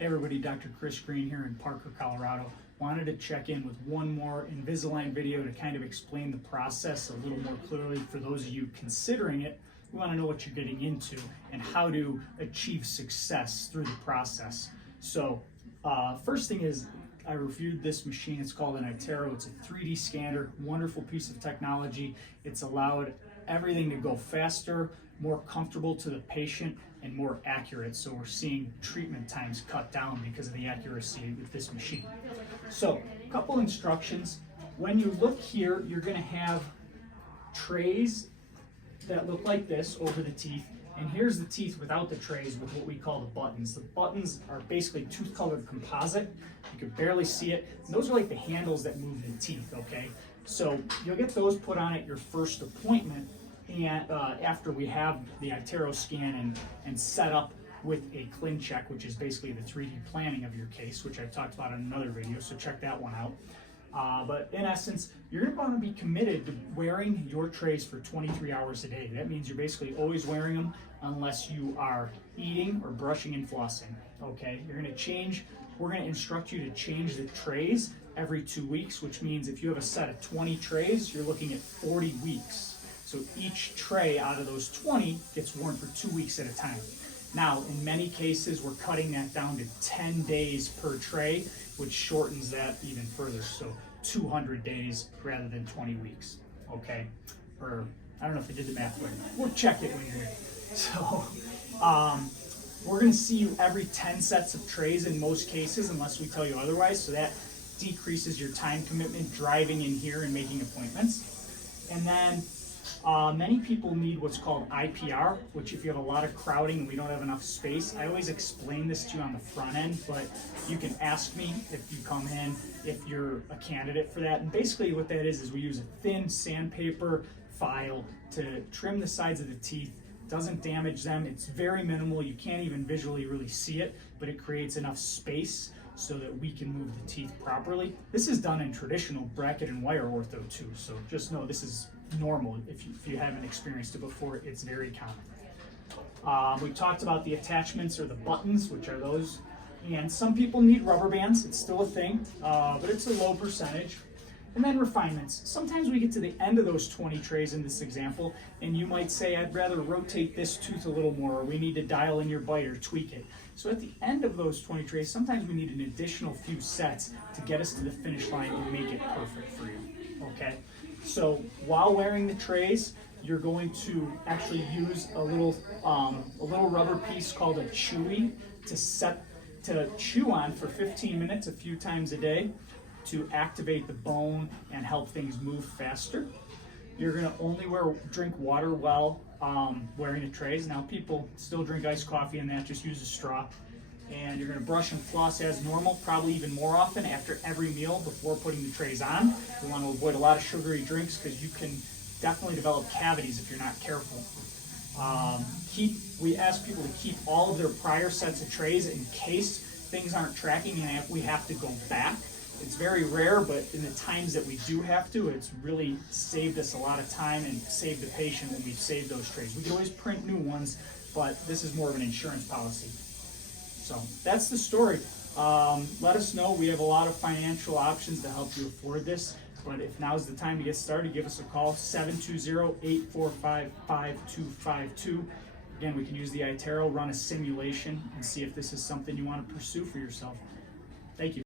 Hey everybody, Dr. Chris Green here in Parker, Colorado. Wanted to check in with one more Invisalign video to kind of explain the process a little more clearly for those of you considering it. We want to know what you're getting into and how to achieve success through the process. So first thing is, I reviewed this machine. It's called an Itero. It's a 3D scanner, wonderful piece of technology. It's allowed everything to go faster, more comfortable to the patient, and more accurate. So we're seeing treatment times cut down because of the accuracy with this machine. So a couple instructions. When you look here, you're going to have trays that look like this over the teeth. And here's the teeth without the trays with what we call the buttons. The buttons are basically tooth-colored composite. You can barely see it. And those are like the handles that move the teeth, okay? So you'll get those put on at your first appointment, and after we have the Itero scan and set up with a ClinCheck, which is basically the 3D planning of your case, which I've talked about in another video, so check that one out. But in essence, you're going to want to be committed to wearing your trays for 23 hours a day. That means you're basically always wearing them unless you are eating or brushing and flossing, okay? We're going to instruct you to change the trays every 2 weeks, which means if you have a set of 20 trays, you're looking at 40 weeks. So each tray out of those 20 gets worn for 2 weeks at a time. Now, in many cases, we're cutting that down to 10 days per tray, which shortens that even further. So 200 days rather than 20 weeks, okay? Or, I don't know if I did the math right. We'll check it when you're here. So, we're gonna see you every 10 sets of trays in most cases, unless we tell you otherwise. So that decreases your time commitment driving in here and making appointments. And then, many people need what's called IPR, which if you have a lot of crowding and we don't have enough space, I always explain this to you on the front end, but you can ask me if you come in, if you're a candidate for that. And basically what that is we use a thin sandpaper file to trim the sides of the teeth. Doesn't damage them. It's very minimal. You can't even visually really see it, but it creates enough space so that we can move the teeth properly. This is done in traditional bracket and wire ortho too, so just know this is normal. If you haven't experienced it before, it's very common. We talked about the attachments or the buttons, which are those, and some people need rubber bands. It's still a thing, but it's a low percentage. And then refinements. Sometimes we get to the end of those 20 trays in this example, and you might say, I'd rather rotate this tooth a little more, or we need to dial in your bite or tweak it. So at the end of those 20 trays, sometimes we need an additional few sets to get us to the finish line and make it perfect for you, okay? So while wearing the trays, you're going to actually use a little rubber piece called a chewy to chew on for 15 minutes a few times a day to activate the bone and help things move faster. You're going to only drink water while wearing the trays. Now people still drink iced coffee and that, just use a straw. And you're going to brush and floss as normal, probably even more often after every meal before putting the trays on. We want to avoid a lot of sugary drinks because you can definitely develop cavities if you're not careful. We ask people to keep all of their prior sets of trays in case things aren't tracking and we have to go back. It's very rare, but in the times that we do have to, it's really saved us a lot of time and saved the patient when we've saved those trays. We can always print new ones, but this is more of an insurance policy. So that's the story. Let us know. We have a lot of financial options to help you afford this, but if now's the time to get started, give us a call, 720-845-5252. Again, we can use the Itero, run a simulation, and see if this is something you want to pursue for yourself. Thank you.